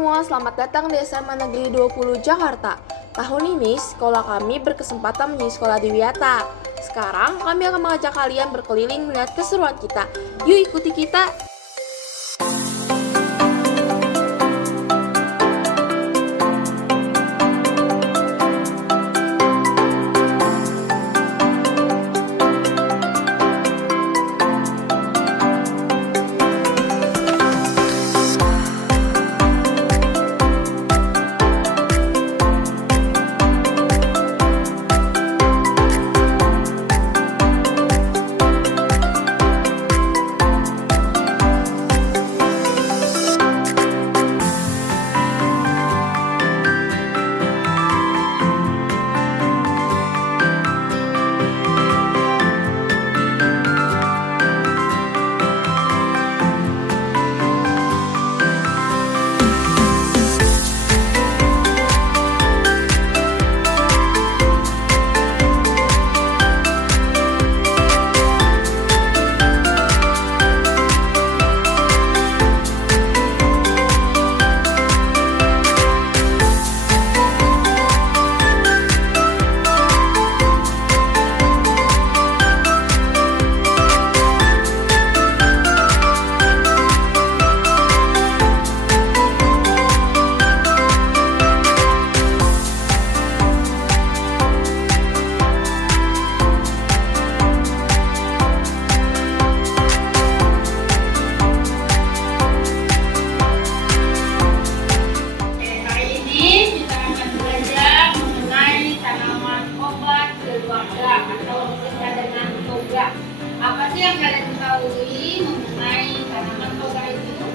semua, selamat datang di SMA Negeri 20 Jakarta. Tahun ini, sekolah kami berkesempatan menjadi sekolah di Wiyata. Sekarang, kami akan mengajak kalian berkeliling melihat keseruan kita. Yuk ikuti kita! Apa sih yang kalian ketahui mengenai tanaman toga itu?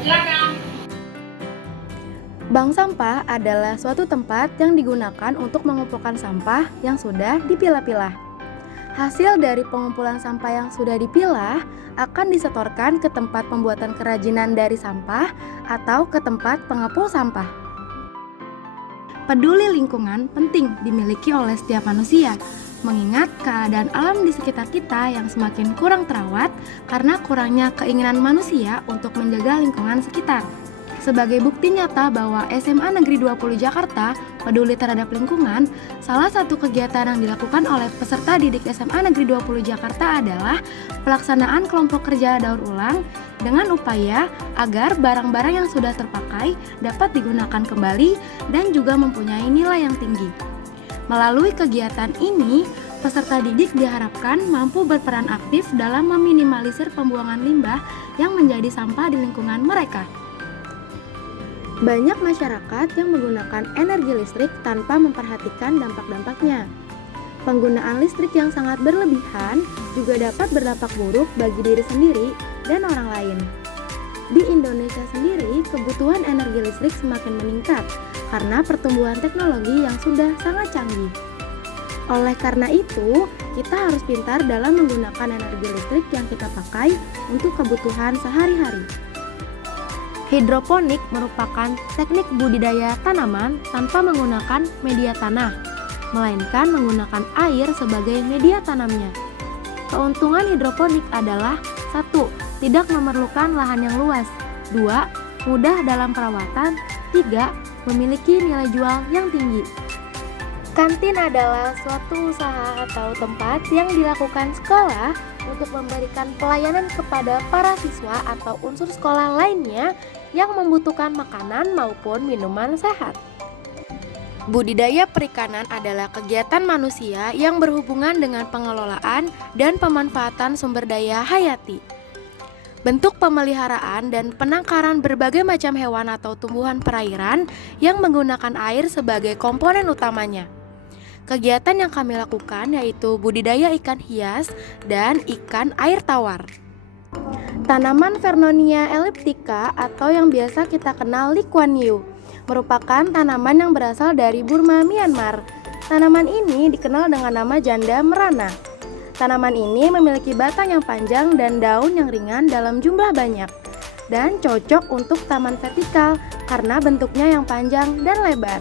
Silakan. Bank sampah adalah suatu tempat yang digunakan untuk mengumpulkan sampah yang sudah dipilah-pilah. Hasil dari pengumpulan sampah yang sudah dipilah akan disetorkan ke tempat pembuatan kerajinan dari sampah atau ke tempat pengepul sampah. Peduli lingkungan penting dimiliki oleh setiap manusia, mengingat keadaan alam di sekitar kita yang semakin kurang terawat karena kurangnya keinginan manusia untuk menjaga lingkungan sekitar. Sebagai bukti nyata bahwa SMA Negeri 20 Jakarta peduli terhadap lingkungan, salah satu kegiatan yang dilakukan oleh peserta didik SMA Negeri 20 Jakarta adalah pelaksanaan kelompok kerja daur ulang dengan upaya agar barang-barang yang sudah terpakai dapat digunakan kembali dan juga mempunyai nilai yang tinggi. Melalui kegiatan ini, peserta didik diharapkan mampu berperan aktif dalam meminimalisir pembuangan limbah yang menjadi sampah di lingkungan mereka. Banyak masyarakat yang menggunakan energi listrik tanpa memperhatikan dampak-dampaknya. Penggunaan listrik yang sangat berlebihan juga dapat berdampak buruk bagi diri sendiri dan orang lain. Di Indonesia sendiri, kebutuhan energi listrik semakin meningkat karena pertumbuhan teknologi yang sudah sangat canggih. Oleh karena itu, kita harus pintar dalam menggunakan energi listrik yang kita pakai untuk kebutuhan sehari-hari. Hidroponik merupakan teknik budidaya tanaman tanpa menggunakan media tanah, melainkan menggunakan air sebagai media tanamnya. Keuntungan hidroponik adalah 1. Tidak memerlukan lahan yang luas. 2. Mudah dalam perawatan. 3. Memiliki nilai jual yang tinggi. Kantin adalah suatu usaha atau tempat yang dilakukan sekolah untuk memberikan pelayanan kepada para siswa atau unsur sekolah lainnya yang membutuhkan makanan maupun minuman sehat. Budidaya perikanan adalah kegiatan manusia yang berhubungan dengan pengelolaan dan pemanfaatan sumber daya hayati. Bentuk pemeliharaan dan penangkaran berbagai macam hewan atau tumbuhan perairan yang menggunakan air sebagai komponen utamanya. Kegiatan yang kami lakukan yaitu budidaya ikan hias dan ikan air tawar. Tanaman Vernonia elliptica atau yang biasa kita kenal Lee Kuan Yew merupakan tanaman yang berasal dari Burma, Myanmar. Tanaman ini dikenal dengan nama janda merana. Tanaman ini memiliki batang yang panjang dan daun yang ringan dalam jumlah banyak dan cocok untuk taman vertikal karena bentuknya yang panjang dan lebar.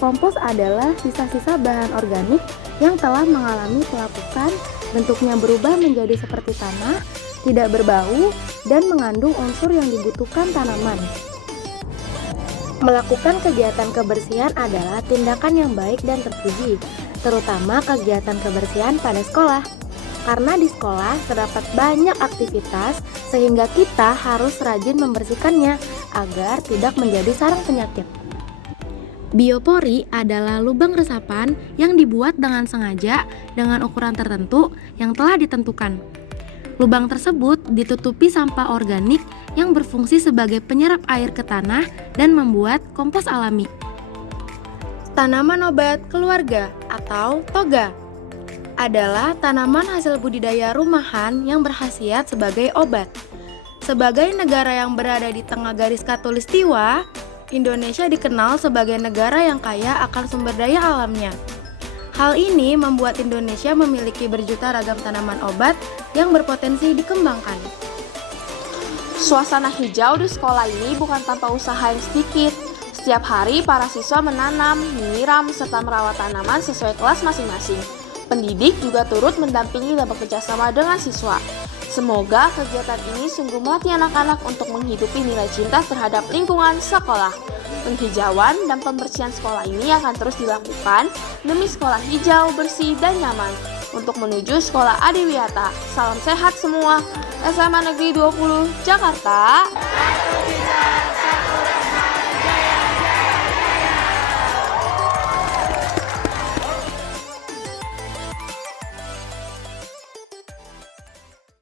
Kompos adalah sisa-sisa bahan organik yang telah mengalami pelapukan, bentuknya berubah menjadi seperti tanah, tidak berbau, dan mengandung unsur yang dibutuhkan tanaman. Melakukan kegiatan kebersihan adalah tindakan yang baik dan terpuji, terutama kegiatan kebersihan pada sekolah. Karena di sekolah terdapat banyak aktivitas sehingga kita harus rajin membersihkannya agar tidak menjadi sarang penyakit. Biopori adalah lubang resapan yang dibuat dengan sengaja dengan ukuran tertentu yang telah ditentukan. Lubang tersebut ditutupi sampah organik yang berfungsi sebagai penyerap air ke tanah dan membuat kompos alami. Tanaman obat keluarga atau toga adalah tanaman hasil budidaya rumahan yang berkhasiat sebagai obat. Sebagai negara yang berada di tengah garis khatulistiwa, Indonesia dikenal sebagai negara yang kaya akan sumber daya alamnya. Hal ini membuat Indonesia memiliki berjuta ragam tanaman obat yang berpotensi dikembangkan. Suasana hijau di sekolah ini bukan tanpa usaha yang sedikit. Setiap hari para siswa menanam, menyiram, serta merawat tanaman sesuai kelas masing-masing. Pendidik juga turut mendampingi dan bekerjasama dengan siswa. Semoga kegiatan ini sungguh melatih anak-anak untuk menghidupi nilai cinta terhadap lingkungan sekolah. Penghijauan dan pembersihan sekolah ini akan terus dilakukan demi sekolah hijau, bersih, dan nyaman. Untuk menuju sekolah Adiwiyata. Salam sehat semua. SMA Negeri 20 Jakarta.